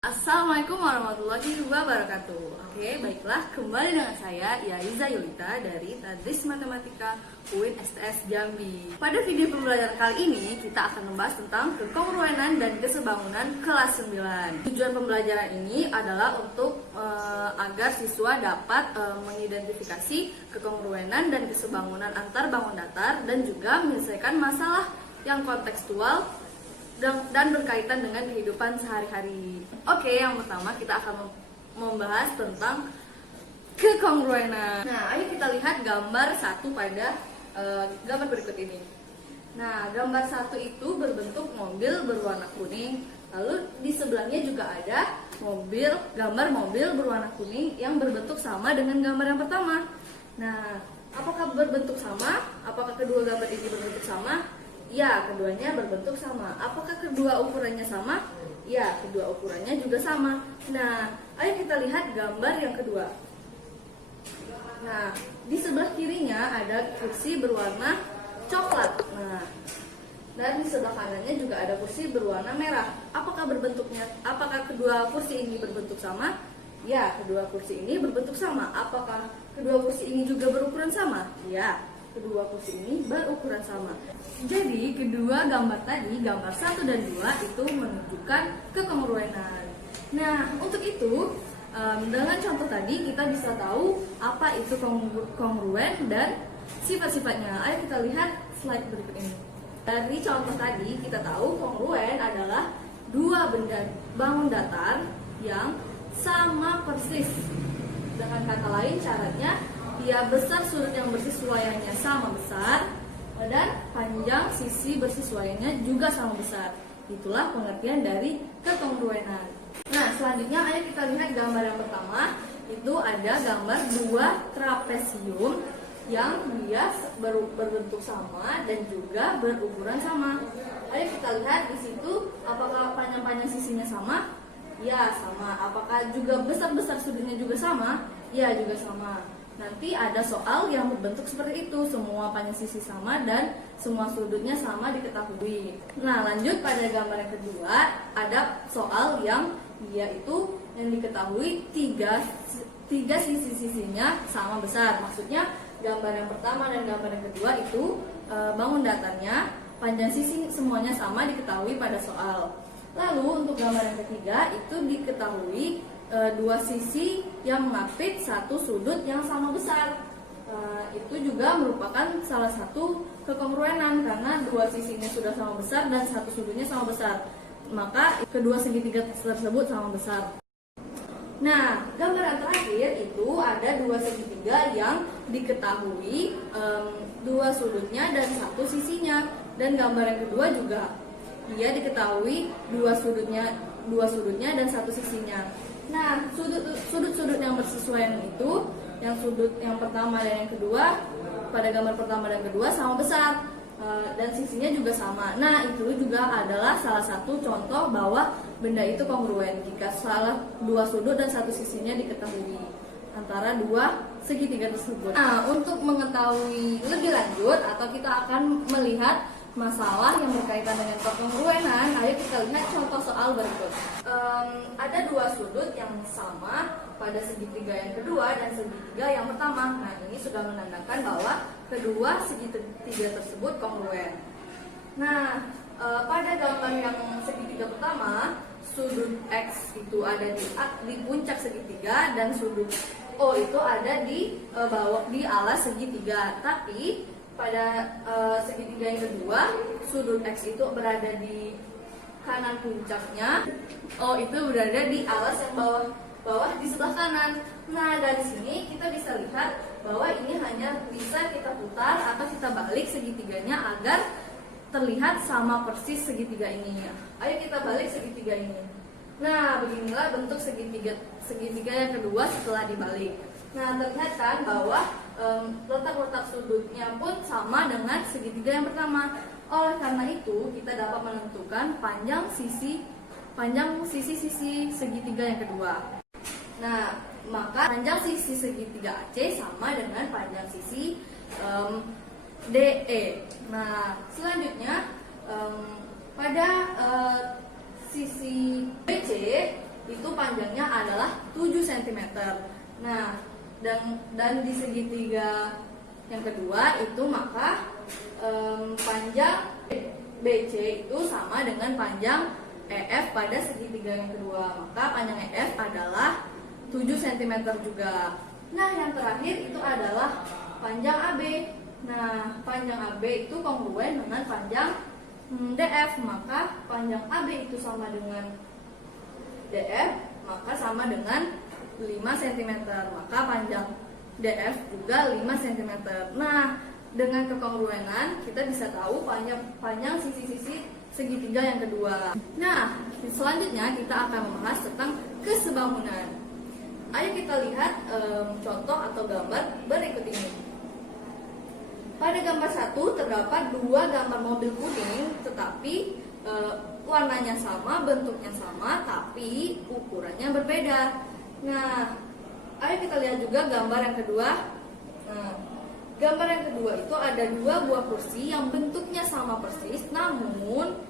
Assalamualaikum warahmatullahi wabarakatuh. Oke, baiklah, kembali dengan saya Yaiza Yulita dari Tadris Matematika UIN STS Jambi. Pada video pembelajaran kali ini kita akan membahas tentang kekongruenan dan kesebangunan kelas 9. Tujuan pembelajaran ini adalah untuk agar siswa dapat mengidentifikasi kekongruenan dan kesebangunan antar bangun datar dan juga menyelesaikan masalah yang kontekstual dan berkaitan dengan kehidupan sehari-hari. Oke, yang pertama kita akan membahas tentang kekongruenan. Nah, ayo kita lihat gambar satu pada gambar berikut ini. Nah, gambar satu itu berbentuk mobil berwarna kuning. Lalu di sebelahnya juga ada gambar mobil berwarna kuning yang berbentuk sama dengan gambar yang pertama. Nah, apakah berbentuk sama? Apakah kedua gambar ini berbentuk sama? Ya, keduanya berbentuk sama. Apakah kedua ukurannya sama? Ya, kedua ukurannya juga sama. Nah, ayo kita lihat gambar yang kedua. Nah, di sebelah kirinya ada kursi berwarna coklat. Nah, dan di sebelah kanannya juga ada kursi berwarna merah. Apakah kedua kursi ini berbentuk sama? Ya, kedua kursi ini berbentuk sama. Apakah kedua kursi ini juga berukuran sama? Ya, kedua kursi ini berukuran sama. Jadi kedua gambar tadi, gambar 1 dan 2 itu menunjukkan kekongruenan. Nah, untuk itu dengan contoh tadi kita bisa tahu apa itu kongruen dan sifat-sifatnya. Ayo kita lihat slide berikut ini. Dari contoh tadi kita tahu kongruen adalah dua benda bangun datar yang sama persis. Dengan kata lain syaratnya dia besar sudut yang bersesuaiannya sama besar dan panjang sisi bersesuaiannya juga sama besar. Itulah pengertian dari kekongruenan. Nah, selanjutnya ayo kita lihat gambar yang pertama. Itu ada gambar dua trapesium yang dia berbentuk sama dan juga berukuran sama. Ayo kita lihat di situ, apakah panjang-panjang sisinya sama? Ya, sama. Apakah juga besar-besar sudutnya juga sama? Ya, juga sama. Nanti ada soal yang berbentuk seperti itu, semua panjang sisi sama dan semua sudutnya sama diketahui. Nah, lanjut pada gambar yang kedua, ada soal yang dia itu yang diketahui tiga sisi-sisinya sama besar. Maksudnya gambar yang pertama dan gambar yang kedua itu bangun datarnya, panjang sisi semuanya sama diketahui pada soal. Lalu untuk gambar yang ketiga itu diketahui dua sisi yang mengapit satu sudut yang sama besar. Itu juga merupakan salah satu kekongruenan karena dua sisinya sudah sama besar dan satu sudutnya sama besar. Maka kedua segitiga tersebut sama besar. Nah, gambar yang terakhir itu ada dua segitiga yang diketahui dua sudutnya dan satu sisinya. Dan gambar yang kedua juga dia diketahui dua sudutnya dan satu sisinya. Nah, sudut-sudut yang bersesuaian itu, yang sudut yang pertama dan yang kedua, pada gambar pertama dan kedua sama besar, dan sisinya juga sama. Nah, itu juga adalah salah satu contoh bahwa benda itu kongruen jika dua sudut dan satu sisinya diketahui antara dua segitiga tersebut. Nah, untuk mengetahui lebih lanjut atau kita akan melihat masalah yang berkaitan dengan kekongruenan, ayo kita lihat contoh soal berikut. Ada dua sudut yang sama pada segitiga yang kedua dan segitiga yang pertama. Nah, ini sudah menandakan bahwa kedua segitiga tersebut kongruen. Nah, pada gambar yang segitiga pertama, sudut X itu ada di puncak segitiga dan sudut O itu ada di alas segitiga. Tapi pada segitiga yang kedua, sudut X itu berada di kanan puncaknya, O itu berada di alas yang bawah di sebelah kanan. Nah, dari sini kita bisa lihat bahwa ini hanya bisa kita putar atau kita balik segitiganya agar terlihat sama persis segitiga ini. Ayo kita balik segitiga ini. Nah, beginilah bentuk segitiga yang kedua setelah dibalik. Nah, terlihat kan bahwa letak-letak sudutnya pun sama dengan segitiga yang pertama. Oleh karena itu, kita dapat menentukan panjang sisi segitiga yang kedua. Nah, maka panjang sisi segitiga AC sama dengan panjang sisi DE. Nah, selanjutnya pada sisi BC itu panjangnya adalah 7 cm. Nah, dan di segitiga yang kedua itu maka panjang BC itu sama dengan panjang EF pada segitiga yang kedua. Maka panjang EF adalah 7 cm juga. Nah, yang terakhir itu adalah panjang AB. Nah, panjang AB itu kongruen dengan panjang DF. Maka panjang AB itu sama dengan DF, maka sama dengan 5 cm. Maka panjang DF juga 5 cm. Nah, dengan kekongruenan kita bisa tahu panjang sisi-sisi segitiga yang kedua. Nah, selanjutnya kita akan membahas tentang kesebangunan. Ayo kita lihat contoh atau gambar berikut ini. Pada gambar 1 terdapat 2 gambar mobil kuning, tetapi warnanya sama, bentuknya sama, tapi ukurannya berbeda. Nah, ayo kita lihat juga gambar yang kedua. Nah, gambar yang kedua itu ada 2 buah kursi yang bentuknya sama persis, namun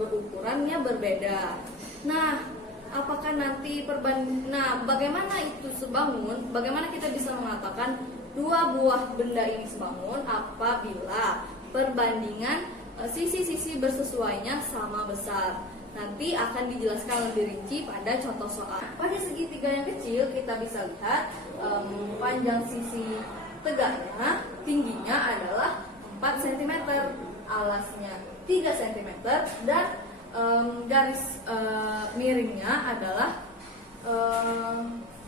berukurannya berbeda. Nah, apakah nanti bagaimana itu sebangun? Bagaimana kita bisa mengatakan 2 buah benda ini sebangun apabila perbandingan sisi-sisi bersesuaiannya sama besar? Nanti akan dijelaskan lebih rinci pada contoh soal. Pada segitiga yang kecil kita bisa lihat panjang sisi tegaknya, tingginya adalah 4 cm, alasnya 3 cm, dan garis miringnya adalah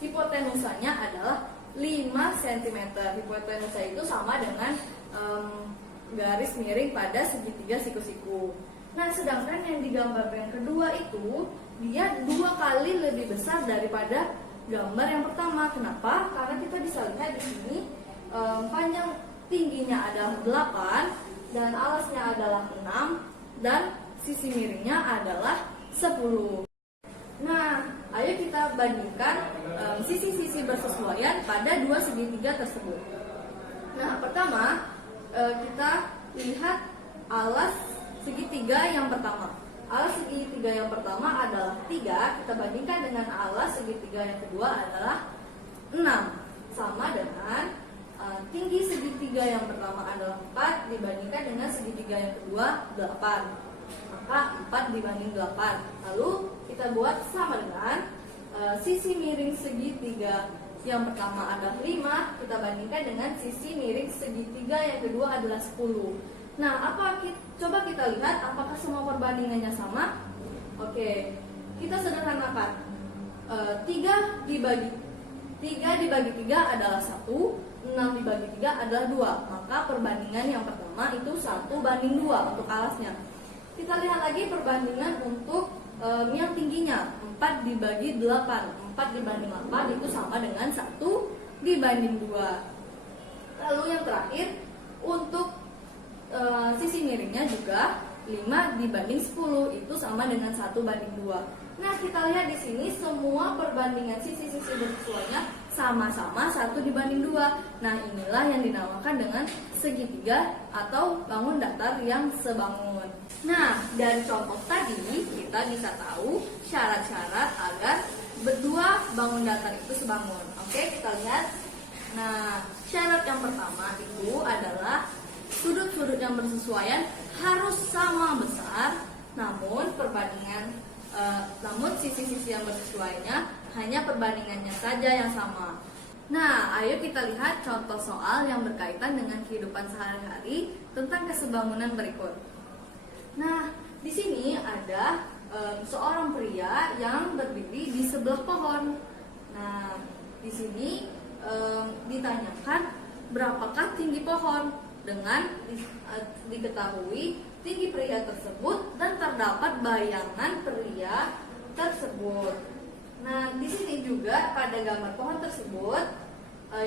hipotenusanya adalah 5 cm. Hipotenusa itu sama dengan garis miring pada segitiga siku-siku. Nah, sedangkan yang digambar yang kedua itu dia 2 kali lebih besar daripada gambar yang pertama. Kenapa? Karena kita bisa lihat di sini panjang tingginya adalah 8 dan alasnya adalah 6 dan sisi miringnya adalah 10. Nah, ayo kita bandingkan sisi-sisi bersesuaian pada 2 segitiga tersebut. Nah, pertama kita lihat alas segitiga yang pertama. Alas segitiga yang pertama adalah 3, kita bandingkan dengan alas segitiga yang kedua adalah 6. Sama dengan tinggi segitiga yang pertama adalah 4 dibandingkan dengan segitiga yang kedua 8. Maka 4 dibanding 8. Lalu kita buat sama dengan sisi miring segitiga yang pertama adalah 5, kita bandingkan dengan sisi miring segitiga yang kedua adalah 10. Nah, coba kita lihat apakah semua perbandingannya sama? Oke, kita sederhanakan. 3 dibagi 3 adalah 1, 6 dibagi 3 adalah 2. Maka perbandingan yang pertama itu 1:2 untuk alasnya. Kita lihat lagi perbandingan untuk yang tingginya, 4 dibagi 8. 4 dibanding 8 itu sama dengan 1:2. Lalu yang terakhir untuk sisi miringnya juga 5 dibanding 10 itu sama dengan 1:2. Nah, kita lihat di sini semua perbandingan sisi-sisi bersesuaiannya sama-sama 1:2. Nah, inilah yang dinamakan dengan segitiga atau bangun datar yang sebangun. Nah, dari contoh tadi kita bisa tahu syarat-syarat agar berdua bangun datar itu sebangun. Oke, kita lihat. Nah, syarat yang pertama itu adalah sudut-sudut yang bersesuaian harus sama besar, namun sisi-sisi yang bersesuaiannya hanya perbandingannya saja yang sama. Nah, ayo kita lihat contoh soal yang berkaitan dengan kehidupan sehari-hari tentang kesebangunan berikut. Nah, di sini ada seorang pria yang berdiri di sebelah pohon. Nah, di sini ditanyakan berapakah tinggi pohon. Dengan diketahui tinggi pria tersebut dan terdapat bayangan pria tersebut. Nah, di sini juga pada gambar pohon tersebut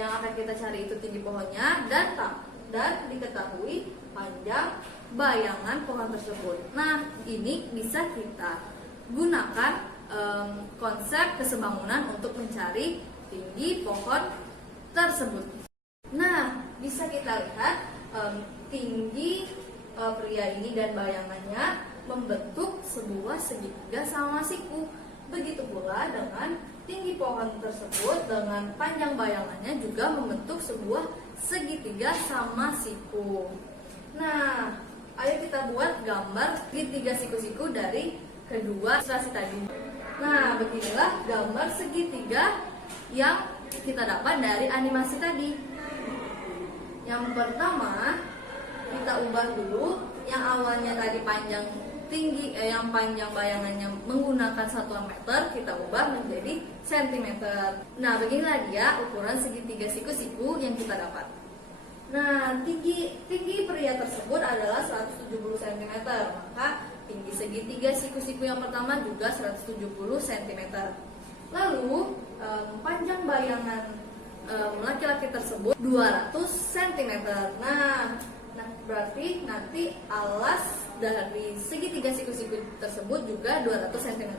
yang akan kita cari itu tinggi pohonnya dan diketahui panjang bayangan pohon tersebut. Nah, ini bisa kita gunakan konsep kesebangunan untuk mencari tinggi pohon tersebut. Nah, bisa kita lihat tinggi pria ini dan bayangannya membentuk sebuah segitiga sama siku. Begitu pula dengan tinggi pohon tersebut dengan panjang bayangannya juga membentuk sebuah segitiga sama siku. Nah, ayo kita buat gambar segitiga siku-siku dari kedua ilustrasi tadi. Nah, beginilah gambar segitiga yang kita dapat dari animasi tadi. Yang pertama, kita ubah dulu yang awalnya tadi panjang tinggi, yang panjang bayangannya menggunakan satuan meter, kita ubah menjadi sentimeter. Nah, beginilah dia ukuran segitiga siku-siku yang kita dapat. Nah, tinggi pria tersebut adalah 170 cm, maka tinggi segitiga siku-siku yang pertama juga 170 cm. Lalu, panjang bayangan laki-laki tersebut 200 cm. Nah, berarti nanti alas dari segitiga siku-siku tersebut juga 200 cm.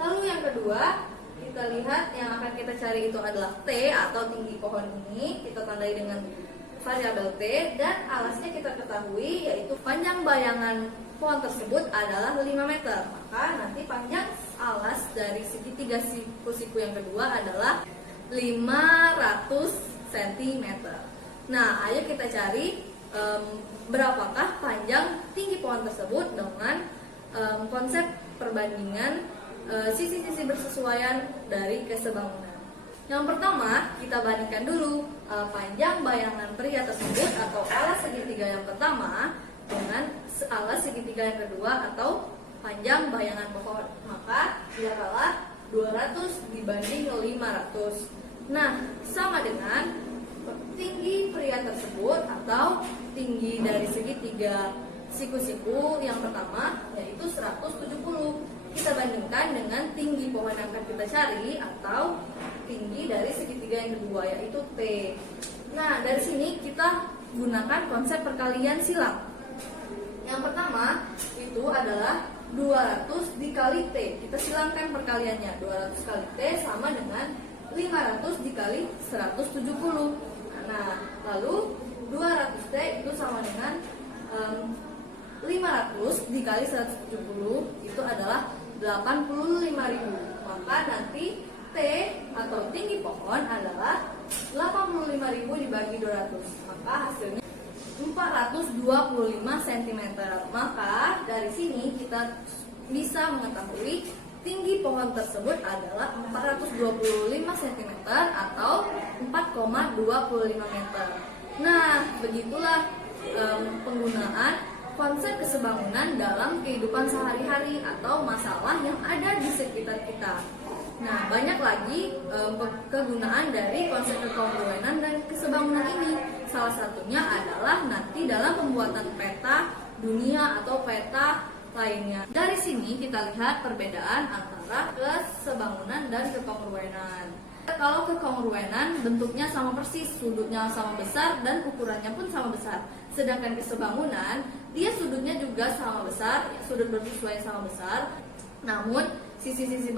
Lalu yang kedua, kita lihat yang akan kita cari itu adalah T atau tinggi pohon ini. Kita tandai dengan variabel T, dan alasnya kita ketahui yaitu panjang bayangan pohon tersebut adalah 5 meter. Maka nanti panjang alas dari segitiga siku-siku yang kedua adalah 500 cm. Nah, ayo kita cari berapakah panjang tinggi pohon tersebut dengan konsep perbandingan sisi-sisi bersesuaian dari kesebangunan. Yang pertama, kita bandingkan dulu panjang bayangan pria tersebut atau alas segitiga yang pertama dengan alas segitiga yang kedua atau panjang bayangan pohon. Maka dia adalah 200 dibanding 500. Nah, sama dengan tinggi pria tersebut atau tinggi dari segitiga siku-siku yang pertama yaitu 170. Kita bandingkan dengan tinggi pohon yang akan kita cari atau tinggi dari segitiga yang kedua yaitu T. Nah, dari sini kita gunakan konsep perkalian silang. Yang pertama itu adalah 200 dikali T. Kita silangkan perkaliannya. 200 kali T sama dengan 500 dikali 170. Nah, lalu 200 T itu sama dengan 500 dikali 170 itu adalah 85.000. Maka nanti T atau tinggi pohon adalah 85.000 dibagi 200. Maka hasilnya 425 cm. Maka dari sini kita bisa mengetahui tinggi pohon tersebut adalah 425 cm atau 4,25 meter. Nah, begitulah penggunaan konsep kesebangunan dalam kehidupan sehari-hari atau masalah yang ada di sekitar kita. Nah, banyak lagi kegunaan dari konsep kekongruenan dan kesebangunan ini. Salah satunya adalah nanti dalam pembuatan peta dunia atau peta lainnya. Dari sini kita lihat perbedaan antara kesebangunan dan kekongruenan. Kalau kekongruenan bentuknya sama persis, sudutnya sama besar dan ukurannya pun sama besar. Sedangkan kesebangunan dia sudutnya juga sama besar, sudut bersesuaian sama besar, namun sisi-sisi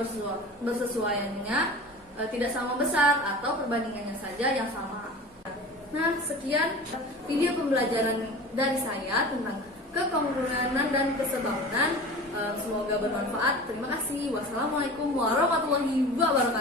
bersesuaiannya tidak sama besar atau perbandingannya saja yang sama. Nah, sekian video pembelajaran dari saya tentang kekongruenan dan kesebangunan. Semoga bermanfaat. Terima kasih. Wassalamualaikum warahmatullahi wabarakatuh.